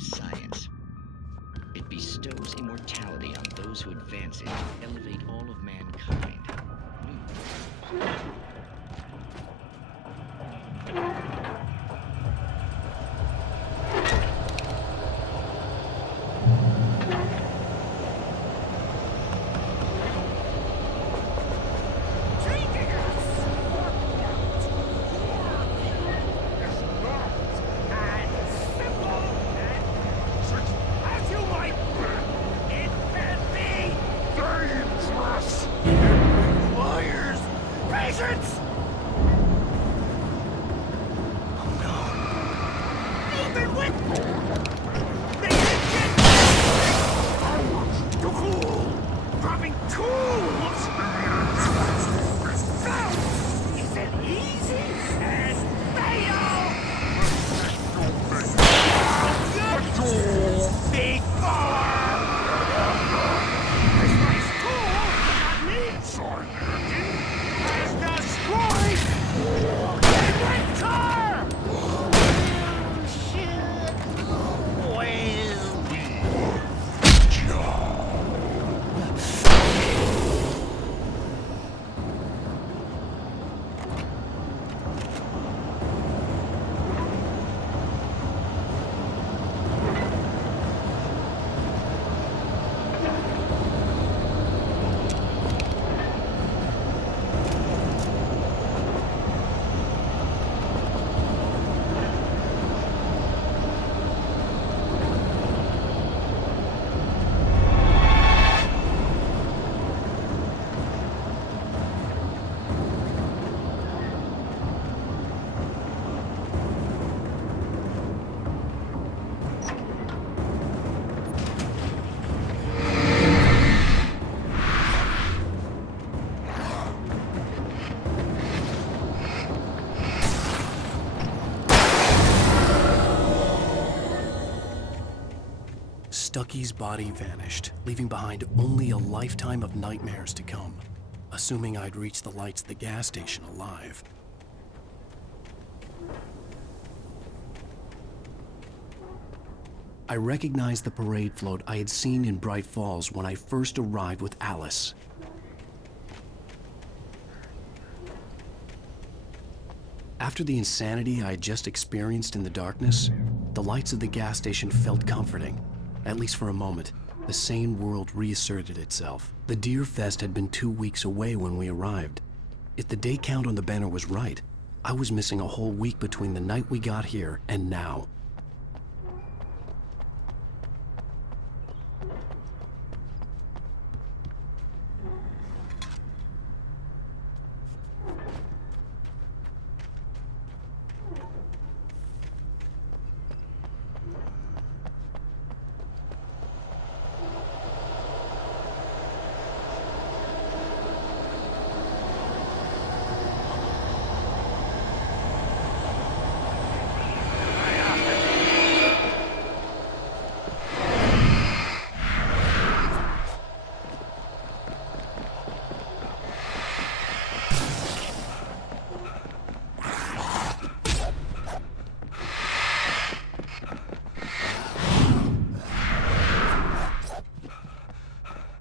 science. It bestows immortality on those who advance it to elevate all of mankind. Stucky's body vanished, leaving behind only a lifetime of nightmares to come, assuming I'd reach the lights at the gas station alive. I recognized the parade float I had seen in Bright Falls when I first arrived with Alice. After the insanity I had just experienced in the darkness, the lights of the gas station felt comforting. At least for a moment, the sane world reasserted itself. The Deer Fest had been 2 weeks away when we arrived. If the day count on the banner was right, I was missing a whole week between the night we got here and now.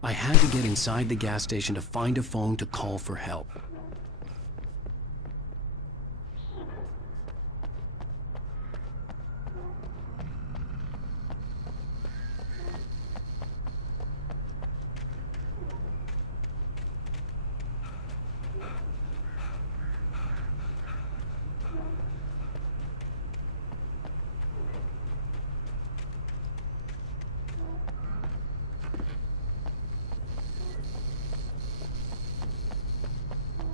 I had to get inside the gas station to find a phone to call for help.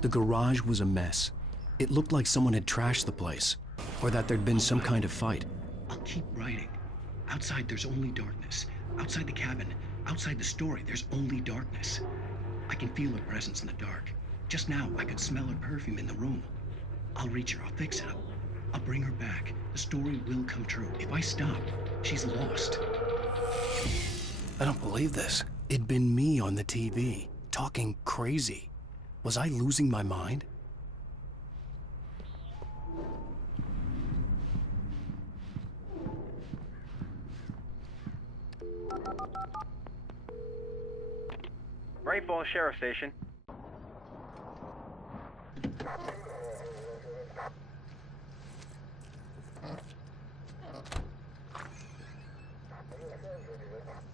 The garage was a mess. It looked like someone had trashed the place, or that there'd been some kind of fight. I'll keep writing. Outside, there's only darkness. Outside the cabin, outside the story, there's only darkness. I can feel her presence in the dark. Just now, I could smell her perfume in the room. I'll reach her, I'll fix it. I'll bring her back. The story will come true. If I stop, she's lost. I don't believe this. It'd been me on the TV, talking crazy. Was I losing my mind? Bright Falls Sheriff Station.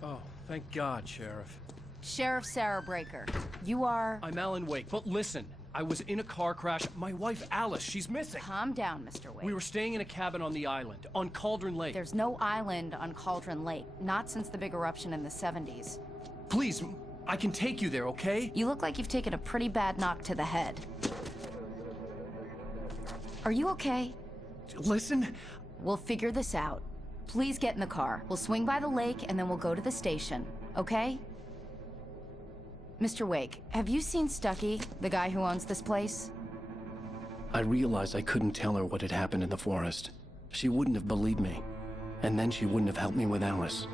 Oh, thank God, Sheriff. Sheriff Sarah Breaker. You are... I'm Alan Wake, but listen, I was in a car crash. My wife, Alice, she's missing. Calm down, Mr. Wake. We were staying in a cabin on the island, on Cauldron Lake. There's no island on Cauldron Lake, not since the big eruption in the 70s. Please, I can take you there, okay? You look like you've taken a pretty bad knock to the head. Are you okay? Listen. We'll figure this out. Please get in the car. We'll swing by the lake and then we'll go to the station, okay? Mr. Wake, have you seen Stucky, the guy who owns this place? I realized I couldn't tell her what had happened in the forest. She wouldn't have believed me. And then she wouldn't have helped me with Alice.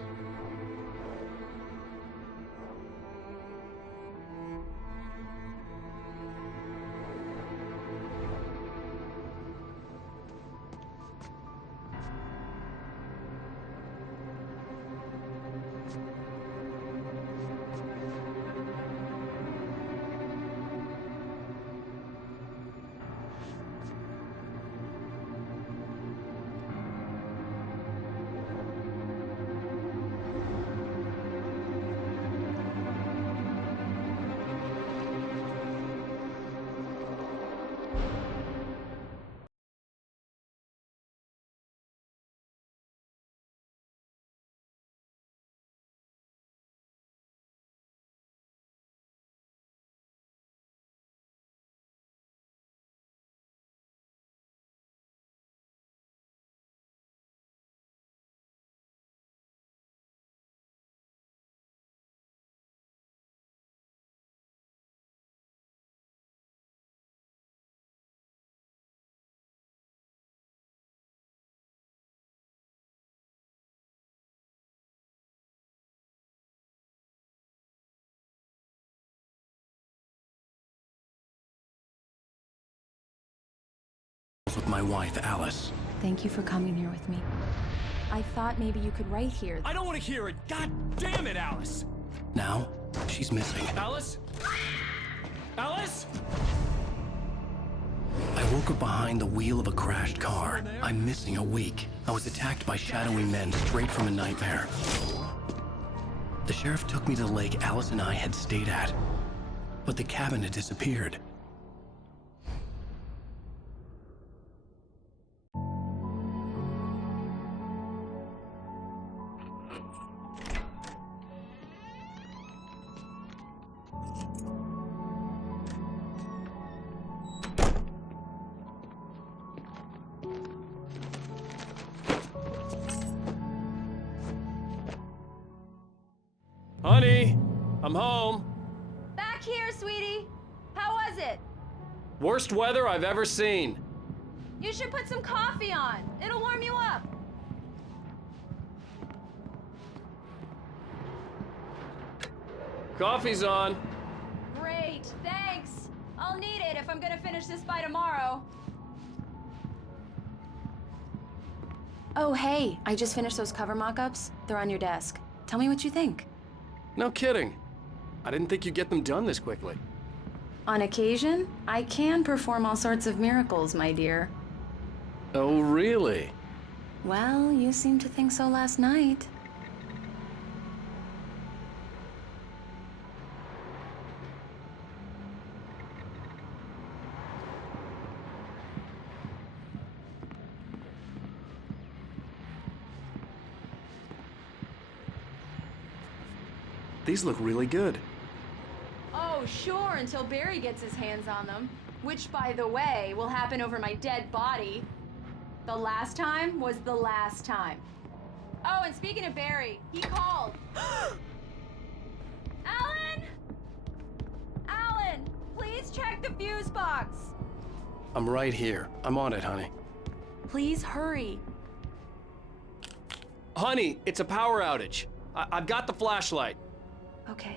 With my wife, Alice. Thank you for coming here with me. I thought maybe you could write here. I don't want to hear it. God damn it, Alice. Now, she's missing. Alice? Alice? I woke up behind the wheel of a crashed car. I'm missing a week. I was attacked by shadowy men straight from a nightmare. The sheriff took me to the lake Alice and I had stayed at. But the cabin had disappeared. Honey, I'm home. Back here, sweetie. How was it? Worst weather I've ever seen. You should put some coffee on. It'll warm you up. Coffee's on. Great, thanks. I'll need it if I'm gonna finish this by tomorrow. Oh, hey, I just finished those cover mock-ups. They're on your desk. Tell me what you think. No kidding. I didn't think you'd get them done this quickly. On occasion, I can perform all sorts of miracles, my dear. Oh, really? Well, you seemed to think so last night. These look really good. Oh, sure, until Barry gets his hands on them. Which, by the way, will happen over my dead body. The last time was the last time. Oh, and speaking of Barry, he called. Alan! Alan, please check the fuse box. I'm right here. I'm on it, honey. Please hurry. Honey, it's a power outage. I've got the flashlight. Okay.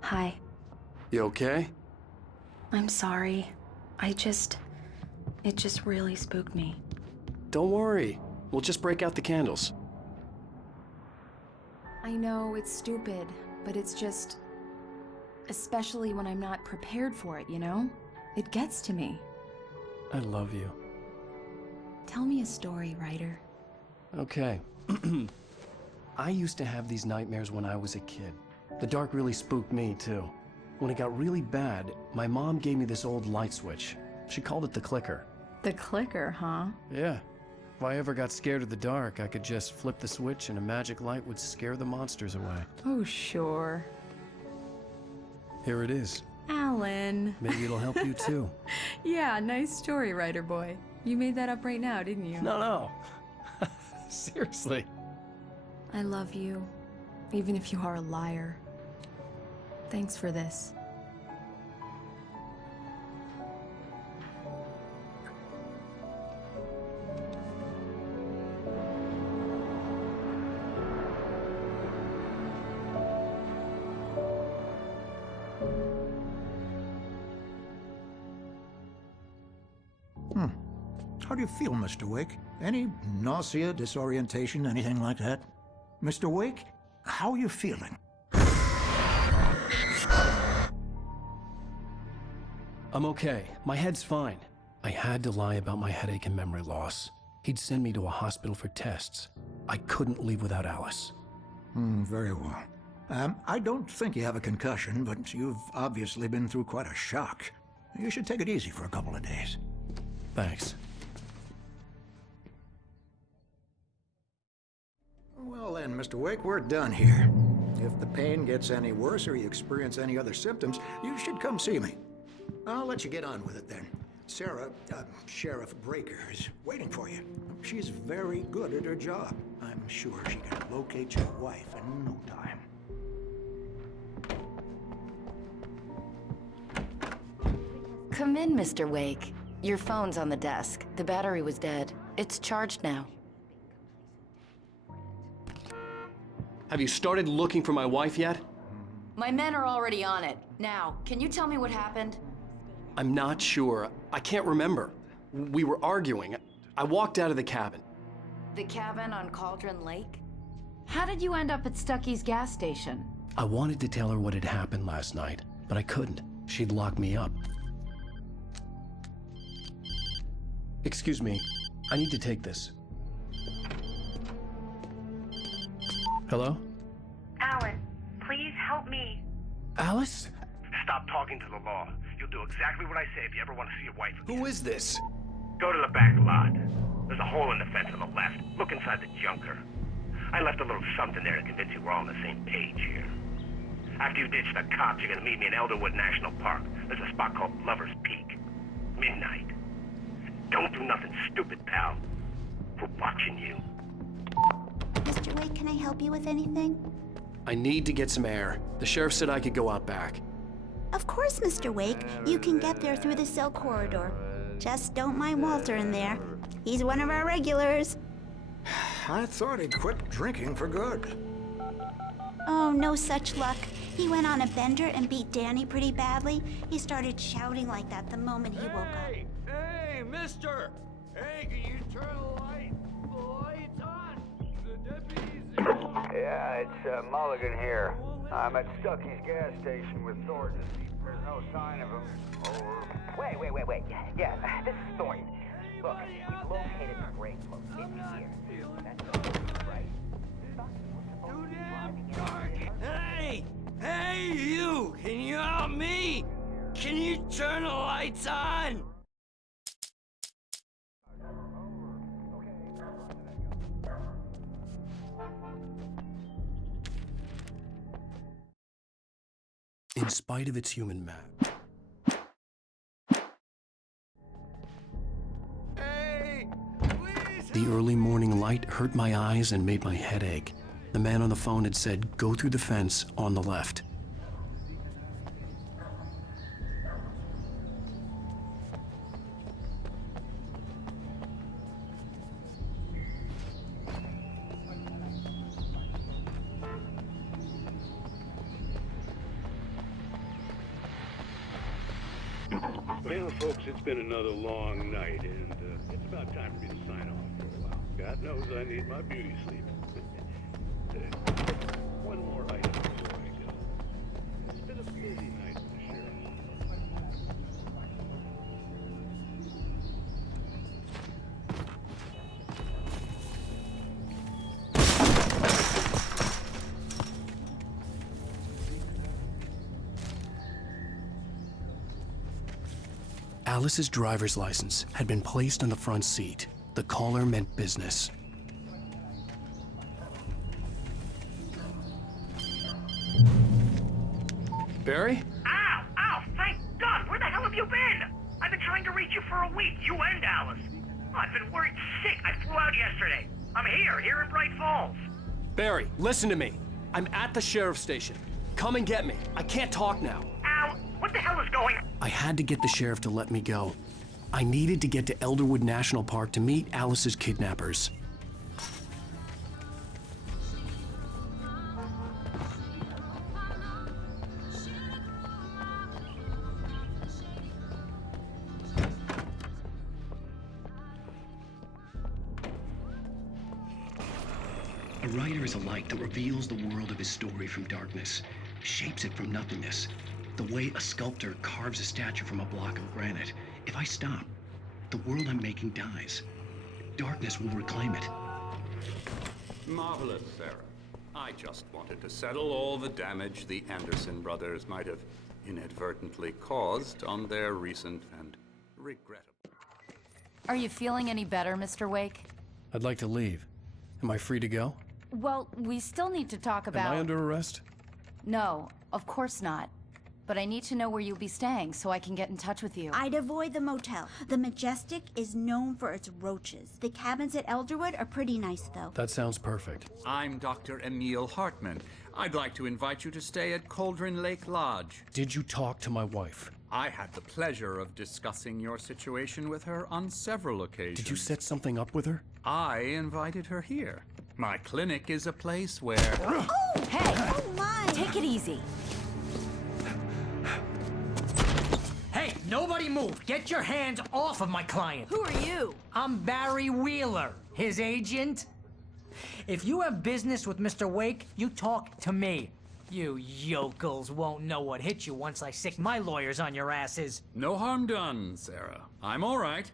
Hi. You okay? I'm sorry. It just really spooked me. Don't worry. We'll just break out the candles. I know it's stupid, but it's just... especially when I'm not prepared for it, you know? It gets to me. I love you. Tell me a story, writer. Okay. I used to have these nightmares when I was a kid. The dark really spooked me, too. When it got really bad, my mom gave me this old light switch. She called it the clicker. The clicker, huh? Yeah. If I ever got scared of the dark, I could just flip the switch and a magic light would scare the monsters away. Oh, sure. Here it is. Alan. Maybe it'll help you, too. Yeah, nice story, writer boy. You made that up right now, didn't you? No. Seriously. I love you, even if you are a liar. Thanks for this. How do you feel, Mr. Wake? Any nausea, disorientation, anything like that? Mr. Wake, how are you feeling? I'm okay. My head's fine. I had to lie about my headache and memory loss. He'd send me to a hospital for tests. I couldn't leave without Alice. Very well. I don't think you have a concussion, but you've obviously been through quite a shock. You should take it easy for a couple of days. Thanks. Well then, Mr. Wake, we're done here. If the pain gets any worse or you experience any other symptoms, you should come see me. I'll let you get on with it then. Sarah, Sheriff Breaker, is waiting for you. She's very good at her job. I'm sure she can locate your wife in no time. Come in, Mr. Wake. Your phone's on the desk. The battery was dead. It's charged now. Have you started looking for my wife yet? My men are already on it. Now, can you tell me what happened? I'm not sure. I can't remember. We were arguing. I walked out of the cabin. The cabin on Cauldron Lake? How did you end up at Stucky's gas station? I wanted to tell her what had happened last night, but I couldn't. She'd lock me up. Excuse me. I need to take this. Hello? Alan, please help me. Alice? Stop talking to the law. You'll do exactly what I say if you ever want to see your wife again. Who is this? Go to the back lot. There's a hole in the fence on the left. Look inside the junker. I left a little something there to convince you we're all on the same page here. After you ditch the cops, you're gonna meet me in Elderwood National Park. There's a spot called Lover's Peak. Midnight. Don't do nothing stupid, pal. We're watching you. Mr. Wake, can I help you with anything? I need to get some air. The sheriff said I could go out back. Of course, Mr. Wake. You can get there through the cell corridor. Just don't mind Walter in there. He's one of our regulars. I thought he'd quit drinking for good. Oh, no such luck. He went on a bender and beat Danny pretty badly. He started shouting like that the moment he woke up. Hey, mister! Hey, can you turn the light? The light's on! The deputies... Yeah, it's Mulligan here. I'm at Stucky's gas station with Thornton. There's no sign of him. Wait. Yeah, this is Thornton. Look, we've located the brake load. It's here. That's right. Too damn dark! Hey, you! Can you help me? Can you turn the lights on? In spite of its human map. The early morning light hurt my eyes and made my head ache. The man on the phone had said, go through the fence on the left. Well, folks, it's been another long night, and it's about time for me to sign off for a while. God knows I need my beauty sleep. One more item before I go. It's been a busy night for the sheriff. Alice's driver's license had been placed on the front seat. The caller meant business. Barry? Ow! Ow! Thank God! Where the hell have you been? I've been trying to reach you for a week, you and Alice. I've been worried sick. I flew out yesterday. I'm here in Bright Falls. Barry, listen to me. I'm at the sheriff's station. Come and get me. I can't talk now. Al, what the hell is going on? I had to get the sheriff to let me go. I needed to get to Elderwood National Park to meet Alice's kidnappers. A writer is a light that reveals the world of his story from darkness, shapes it from nothingness. The way a sculptor carves a statue from a block of granite. If I stop, the world I'm making dies. Darkness will reclaim it. Marvelous, Sarah. I just wanted to settle all the damage the Anderson brothers might have inadvertently caused on their recent and regrettable... Are you feeling any better, Mr. Wake? I'd like to leave. Am I free to go? Well, we still need to talk about... Am I under arrest? No, of course not. But I need to know where you'll be staying so I can get in touch with you. I'd avoid the motel. The Majestic is known for its roaches. The cabins at Elderwood are pretty nice, though. That sounds perfect. I'm Dr. Emil Hartman. I'd like to invite you to stay at Cauldron Lake Lodge. Did you talk to my wife? I had the pleasure of discussing your situation with her on several occasions. Did you set something up with her? I invited her here. My clinic is a place where... Oh! Hey! Oh, my! Take it easy. Hey, nobody move! Get your hands off of my client! Who are you? I'm Barry Wheeler, his agent. If you have business with Mr. Wake, you talk to me. You yokels won't know what hit you once I sick my lawyers on your asses. No harm done, Sarah. I'm all right.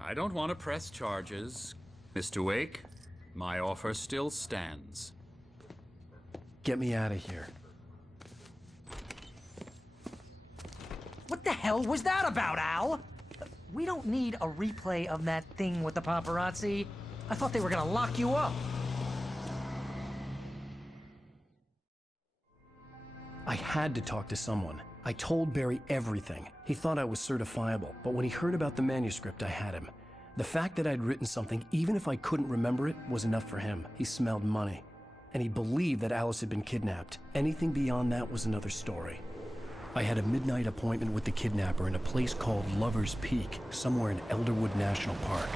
I don't want to press charges. Mr. Wake, my offer still stands. Get me out of here. What the hell was that about, Al? We don't need a replay of that thing with the paparazzi. I thought they were gonna lock you up. I had to talk to someone. I told Barry everything. He thought I was certifiable, but when he heard about the manuscript, I had him. The fact that I'd written something, even if I couldn't remember it, was enough for him. He smelled money. And he believed that Alice had been kidnapped. Anything beyond that was another story. I had a midnight appointment with the kidnapper in a place called Lover's Peak, somewhere in Elderwood National Park.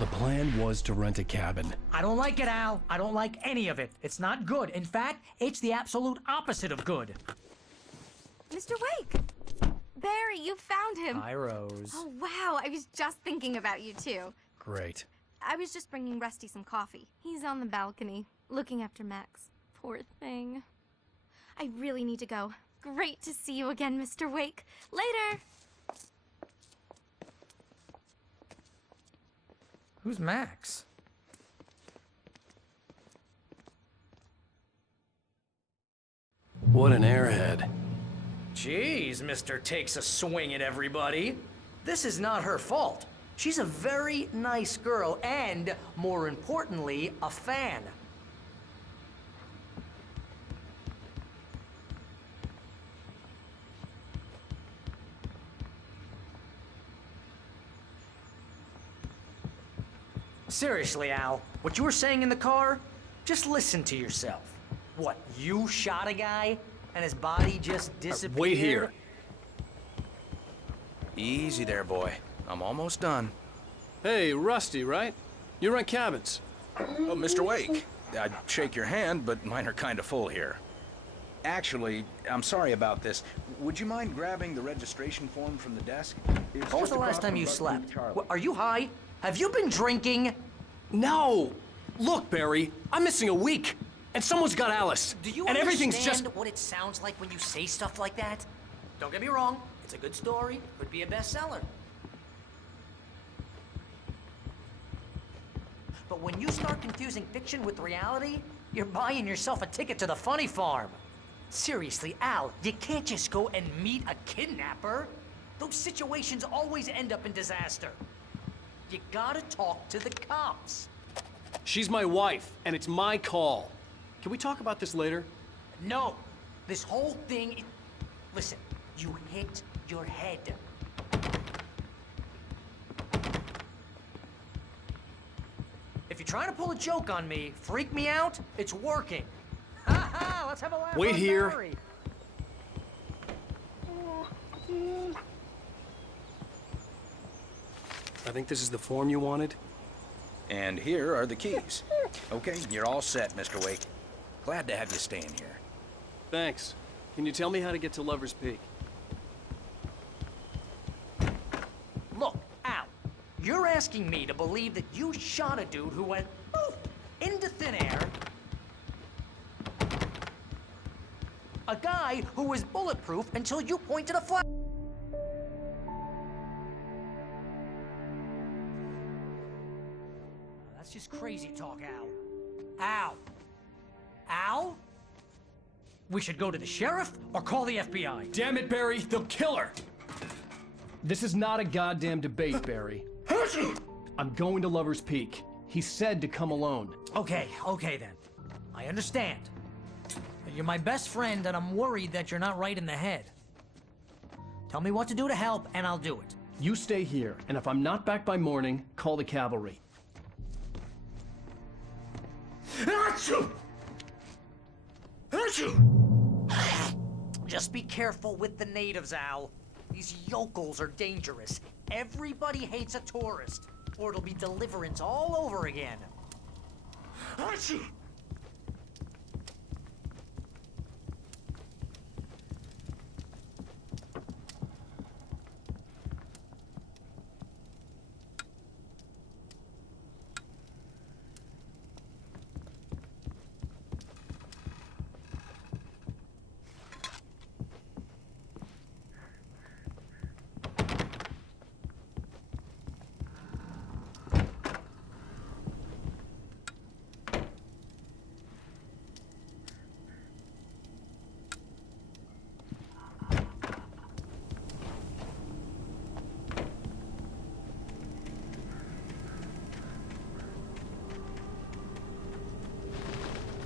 The plan was to rent a cabin. I don't like it, Al. I don't like any of it. It's not good. In fact, it's the absolute opposite of good. Mr. Wake! Barry, you found him. Hi, Rose. Oh, wow. I was just thinking about you, too. Great. I was just bringing Rusty some coffee. He's on the balcony, looking after Max. Poor thing. I really need to go. Great to see you again, Mr. Wake. Later! Who's Max? What an airhead. Jeez, Mr. Takes a swing at everybody. This is not her fault. She's a very nice girl and, more importantly, a fan. Seriously, Al, what you were saying in the car, just listen to yourself. What, you shot a guy and his body just disappeared? Wait here. Easy there, boy. I'm almost done. Hey, Rusty, right? You rent cabins. Oh, Mr. Wake. I'd shake your hand, but mine are kind of full here. Actually, I'm sorry about this. Would you mind grabbing the registration form from the desk? When was the last time you slept? Are you high? Have you been drinking? No! Look, Barry, I'm missing a week, and someone's got Alice. Do you and everything's understand just... what it sounds like when you say stuff like that? Don't get me wrong, it's a good story, could be a bestseller. But when you start confusing fiction with reality, you're buying yourself a ticket to the funny farm. Seriously, Al, you can't just go and meet a kidnapper. Those situations always end up in disaster. You gotta talk to the cops. She's my wife, and it's my call. Can we talk about this later? No, this whole thing... Listen, you hit your head. If you're trying to pull a joke on me, freak me out, it's working. Ha ha, let's have a laugh. Wait on here. Barry. I think this is the form you wanted. And here are the keys. Okay, you're all set, Mr. Wake. Glad to have you staying here. Thanks. Can you tell me how to get to Lover's Peak? Look, Al, you're asking me to believe that you shot a dude who went poof into thin air. A guy who was bulletproof until you pointed a flag. That's just crazy talk, Al. Al. Al? We should go to the sheriff or call the FBI. Damn it, Barry, they'll kill her! This is not a goddamn debate, Barry. I'm going to Lover's Peak. He said to come alone. Okay then. I understand. But you're my best friend and I'm worried that you're not right in the head. Tell me what to do to help and I'll do it. You stay here, and if I'm not back by morning, call the cavalry. Just be careful with the natives, Al. These yokels are dangerous. Everybody hates a tourist, or it'll be Deliverance all over again.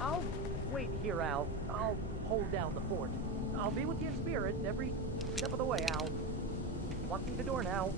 I'll wait here, Al. I'll hold down the fort. I'll be with you in spirit every step of the way, Al. Locking the door now.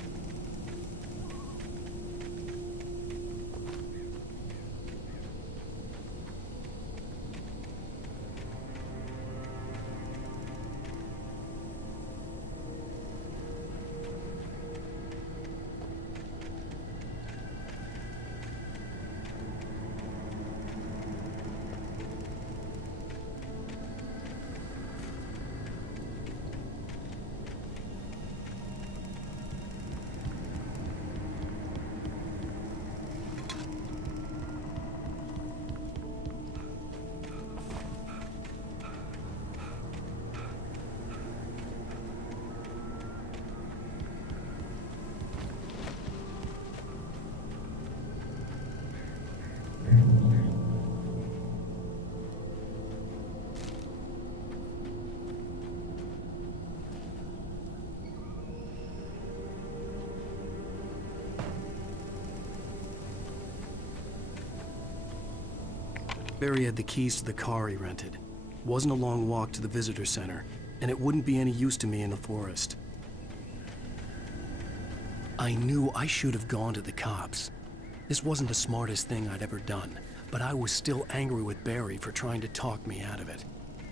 Barry had the keys to the car he rented. Wasn't a long walk to the visitor center, and it wouldn't be any use to me in the forest. I knew I should have gone to the cops. This wasn't the smartest thing I'd ever done, but I was still angry with Barry for trying to talk me out of it.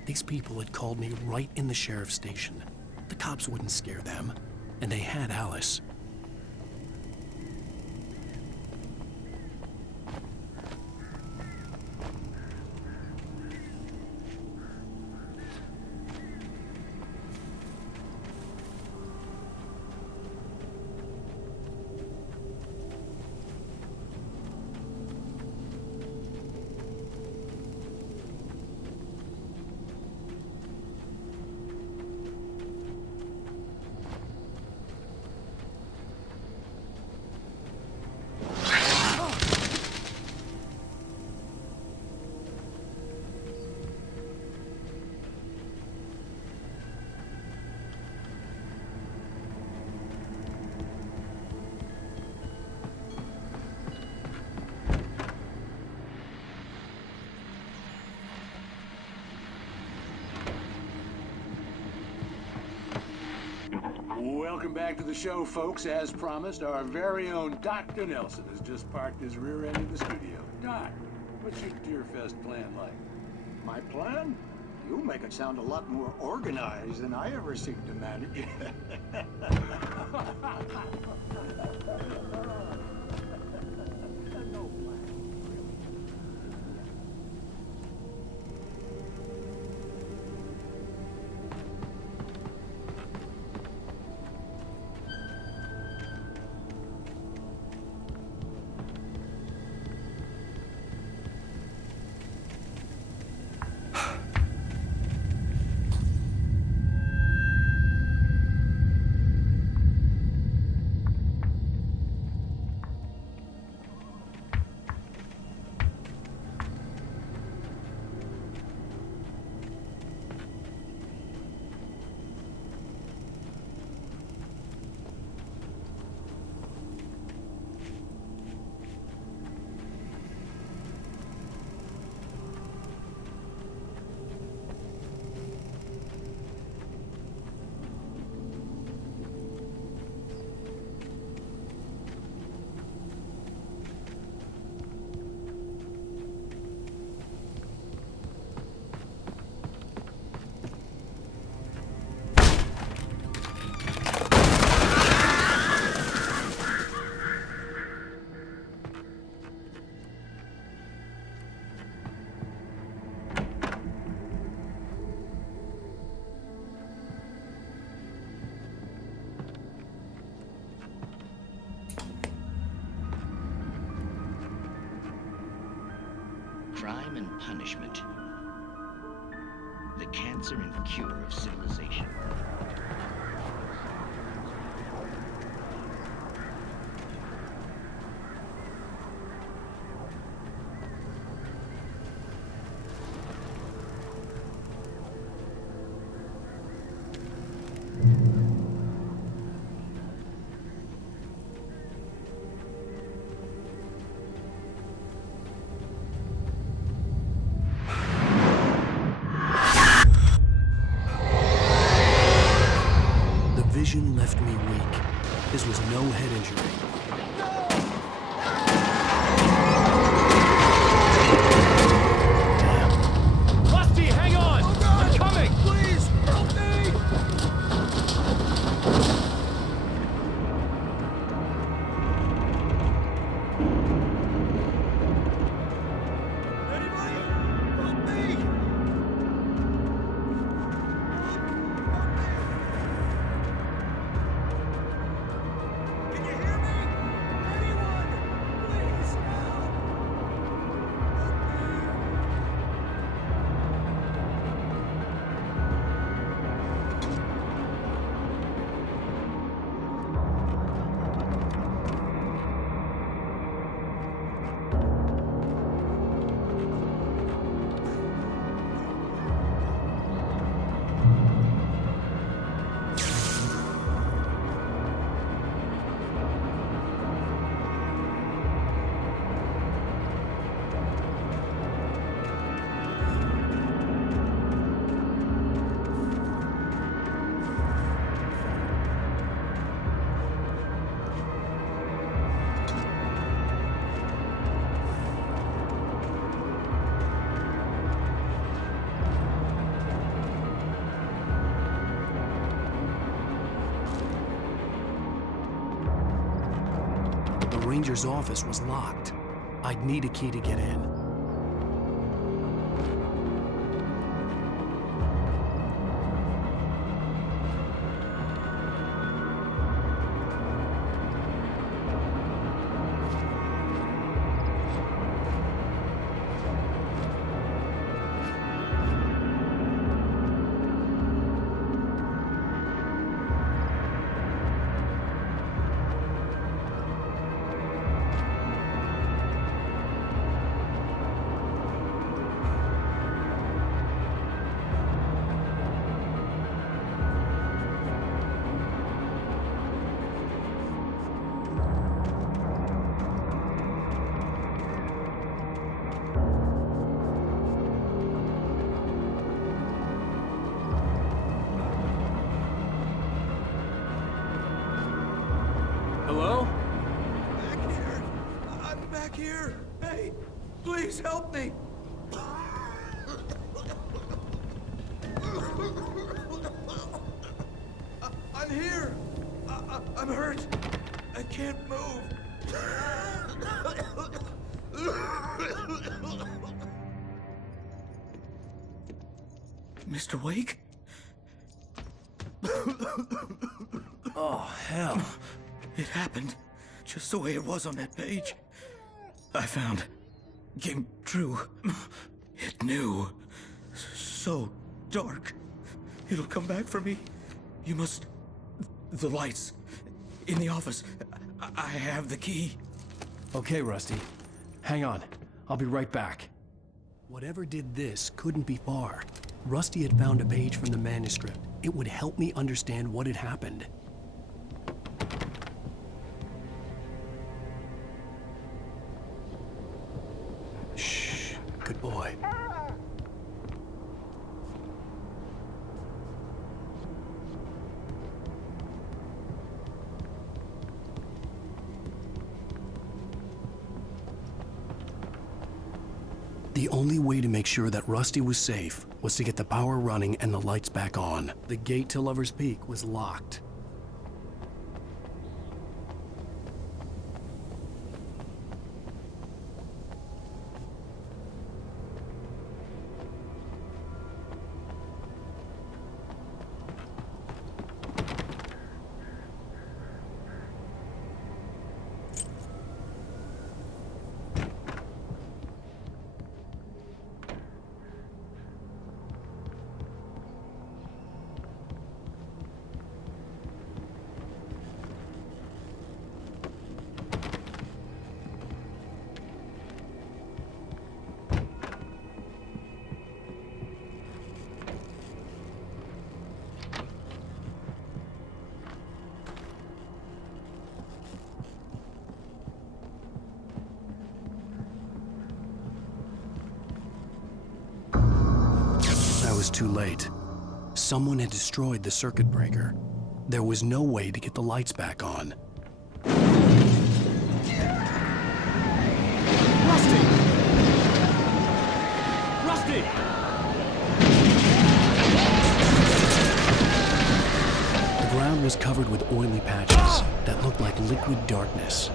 These people had called me right in the sheriff's station. The cops wouldn't scare them, and they had Alice. Welcome back to the show, folks. As promised, our very own Dr. Nelson has just parked his rear end in the studio. Doc, what's your Deerfest plan like? My plan? You make it sound a lot more organized than I ever seem to manage. Crime and punishment. The cancer and cure of civilization. Vision left me weak. This was no head injury. Rusty, hang on! Oh God! I'm coming! Please, help me! Anybody? Help me! Can you hear me? Anyone? Please, help! The ranger's office was locked. I'd need a key to get in. back here! Hey, please help me! I'm here! I'm hurt! I can't move! Mr. Wake? Oh, hell. It happened just the way it was on that page. I found. Came true. It knew. So dark. It'll come back for me. You must... The lights. In the office. I have the key. Okay, Rusty. Hang on. I'll be right back. Whatever did this couldn't be far. Rusty had found a page from the manuscript. It would help me understand what had happened. Shh. Good boy. The only way to make sure that Rusty was safe was to get the power running and the lights back on. The gate to Lover's Peak was locked. I was too late. Someone had destroyed the circuit breaker. There was no way to get the lights back on. Rusty! Rusty! The ground was covered with oily patches that looked like liquid darkness.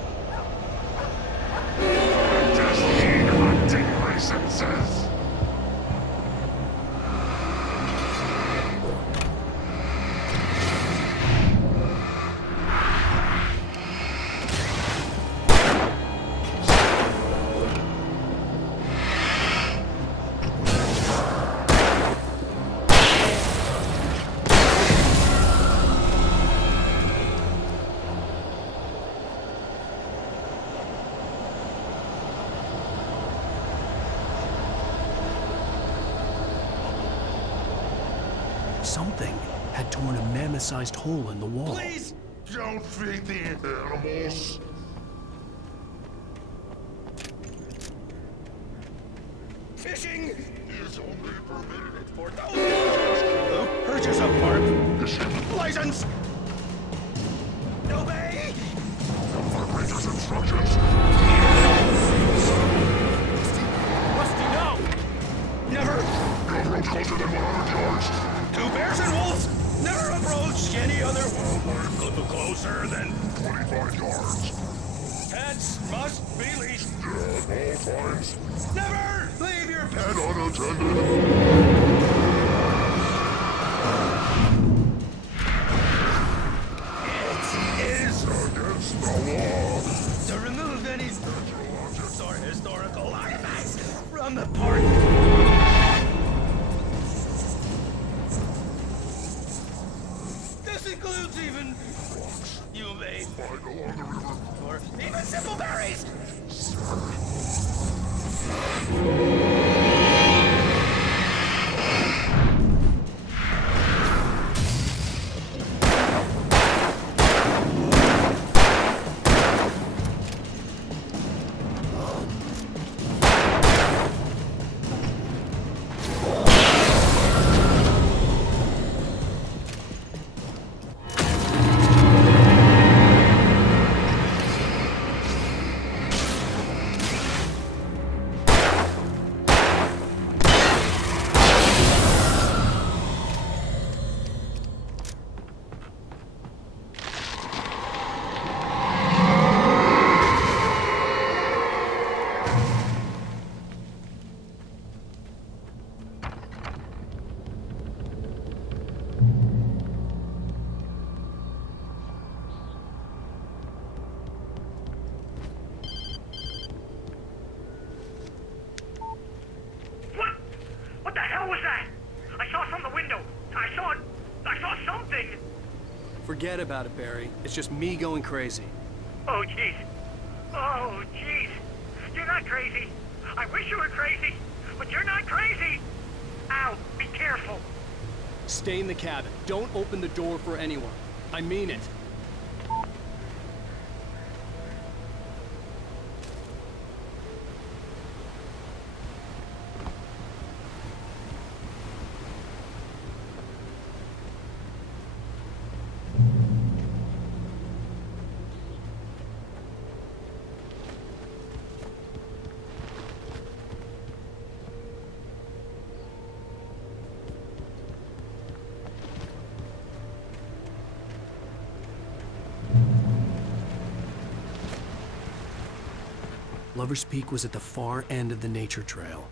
Something had torn a mammoth-sized hole in the wall. Please! Don't feed the animals! Fishing is only permitted for those who purchase a park license! Obey! Operator's instructions! Rusty, no! Never! Don't approach closer than 100 yards! Two bears and wolves! Never approach any other wildlife closer than 25 yards! Pets must be leashed! At all times! Never leave your pet and unattended! It is against the law to remove any natural objects or historical artifacts from the park. This includes even you may or even simple berries. Forget about it, Barry. It's just me going crazy. Oh, jeez. Oh, jeez. You're not crazy. I wish you were crazy, but you're not crazy. Ow, be careful. Stay in the cabin. Don't open the door for anyone. I mean it. Lover's Peak was at the far end of the nature trail.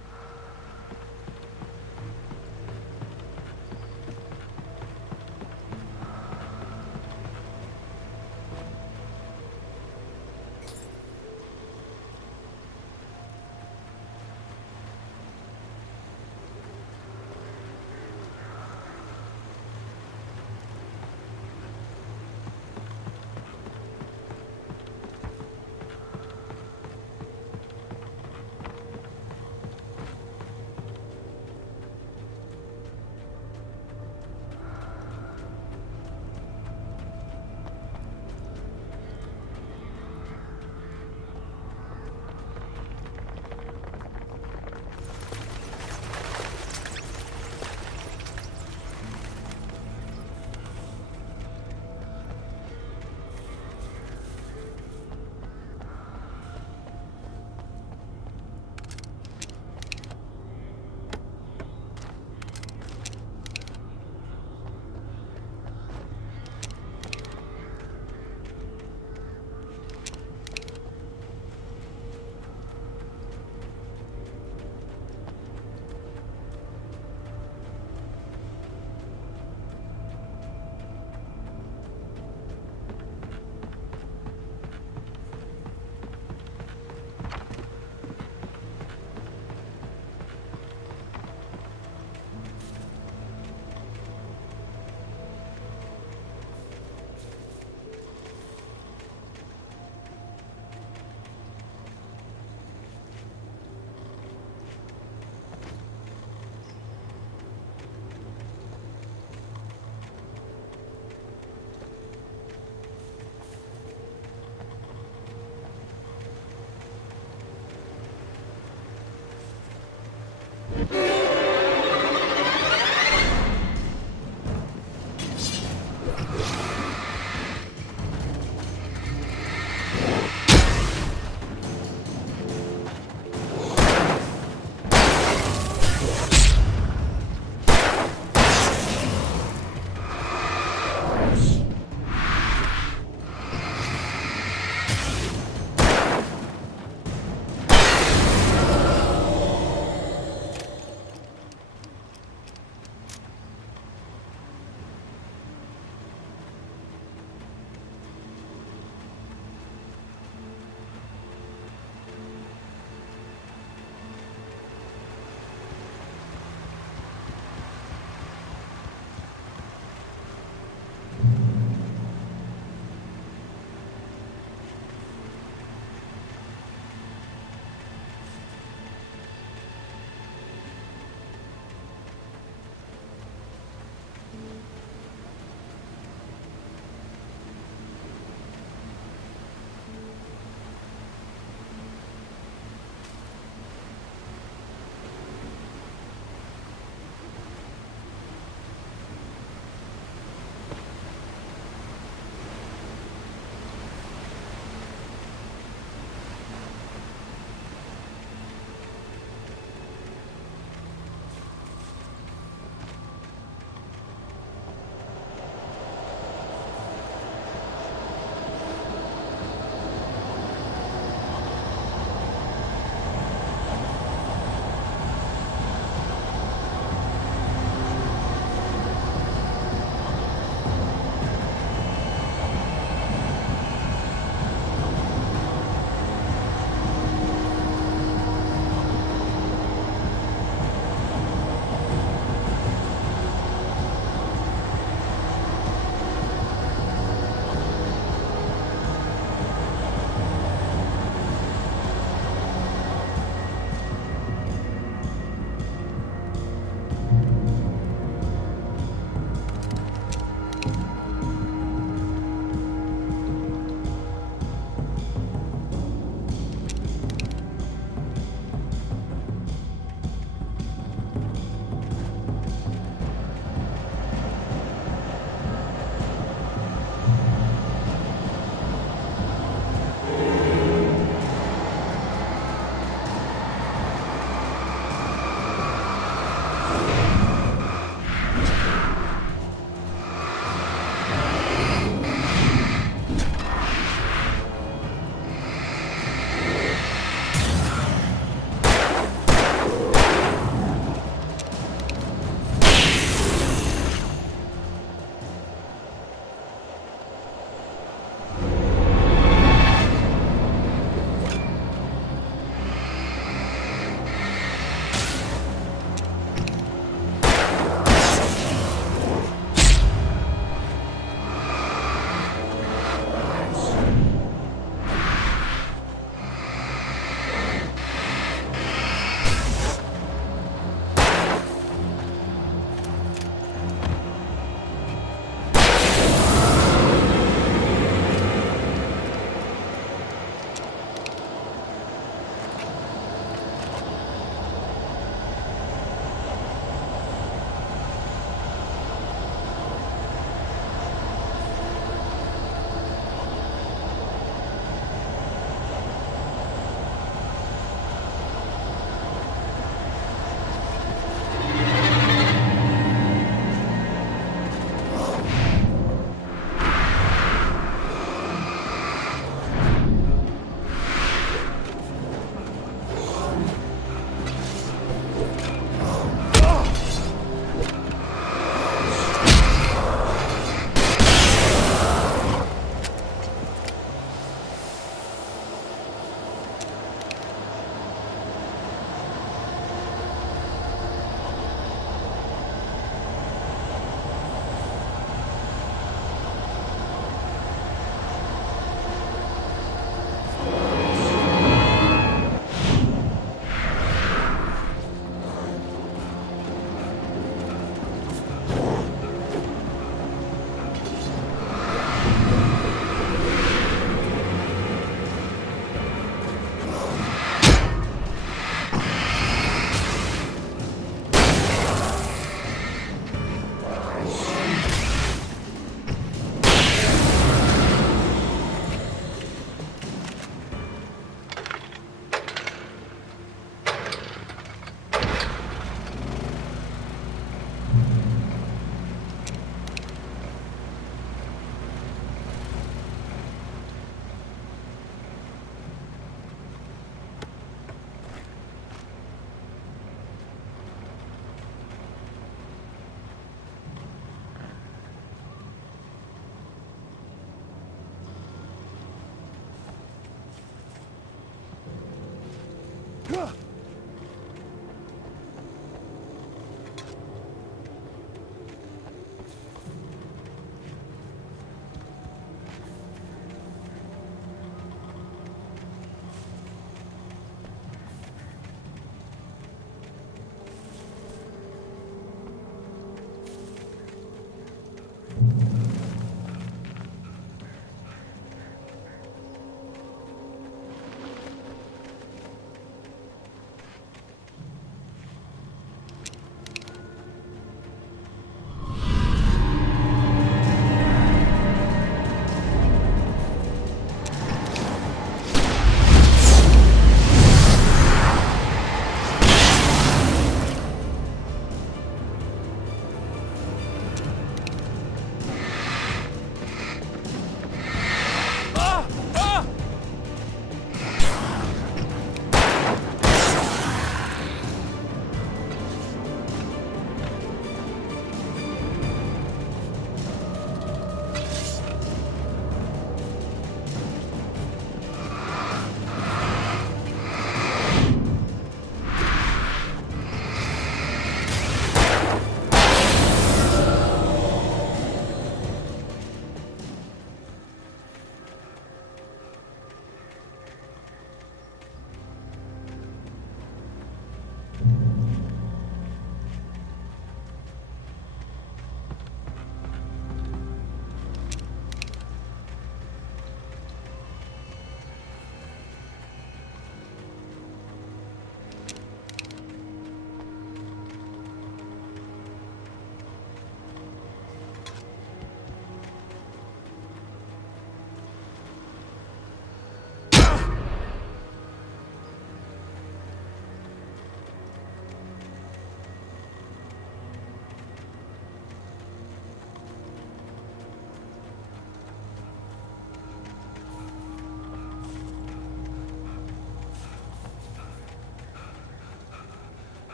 Huh.